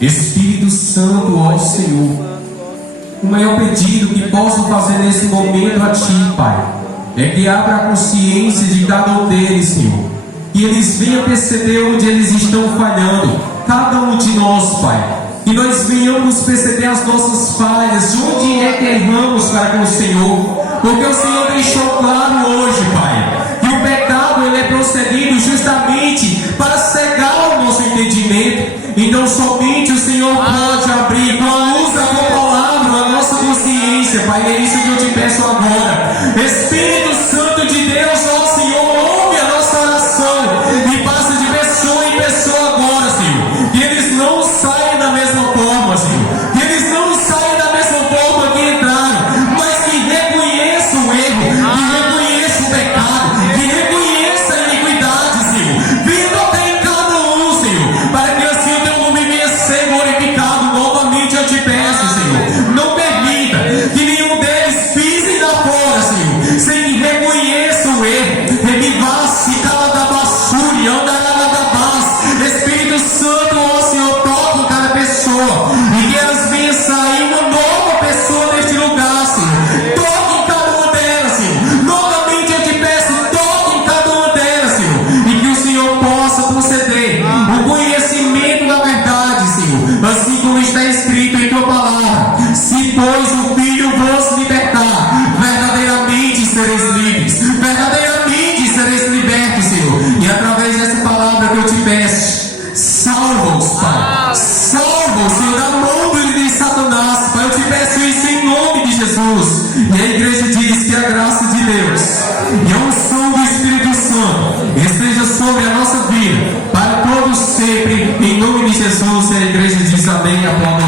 Espírito Santo, ó Senhor, o maior pedido que posso fazer nesse momento a Ti, Pai, é que abra a consciência de cada um deles, Senhor, que eles venham perceber onde eles estão falhando, cada um de nós, Pai, que nós venhamos perceber as nossas falhas, onde é que erramos para com o Senhor, porque o Senhor deixou claro hoje, Pai, que o pecado ele é procedido justamente para cegar o nosso entendimento. Então somente o Senhor pode abrir com a luz da tua palavra a nossa consciência, Pai. É isso que eu te peço agora. Espírito Santo de Deus, ó Senhor, ouve a nossa oração e passa de pessoa em pessoa agora, Senhor. Que eles não saiam da mesma forma, Senhor. Que eles não saiam da mesma forma que entraram, mas que reconheçam o erro, que reconheçam o pecado, que reconheçam a iniquidade, Senhor. Vindo até em cada um, Senhor, para que assim o teu nome venha ser glorificado. Novamente eu te peço, Senhor, não permita que nenhum deles pise da fora, Senhor, sem reconheça o erro. Revivasse cada da basura e andará da paz. Espírito Santo, ó Senhor, toca em cada pessoa e que elas venham sair uma nova pessoa neste lugar, Senhor. Toque em cada uma delas, Senhor. Novamente eu te peço, toque em cada uma delas, Senhor, e que o Senhor possa conceder o conhecimento da verdade, Senhor, assim como está escrito em tua palavra: se pois o Filho vos libertar, verdadeiramente sereis livres, verdadeiramente sereis libertos, Senhor. E através dessa palavra que eu te peço, salva-os, Pai, salva-os, Senhor, da mão de Satanás, Pai. Eu te peço isso em nome de Jesus. E a igreja diz que a graça de Deus e a unção do Espírito Santo esteja sobre a nossa vida para todos sempre, em nome de Jesus. E a igreja diz amém. Aplauda.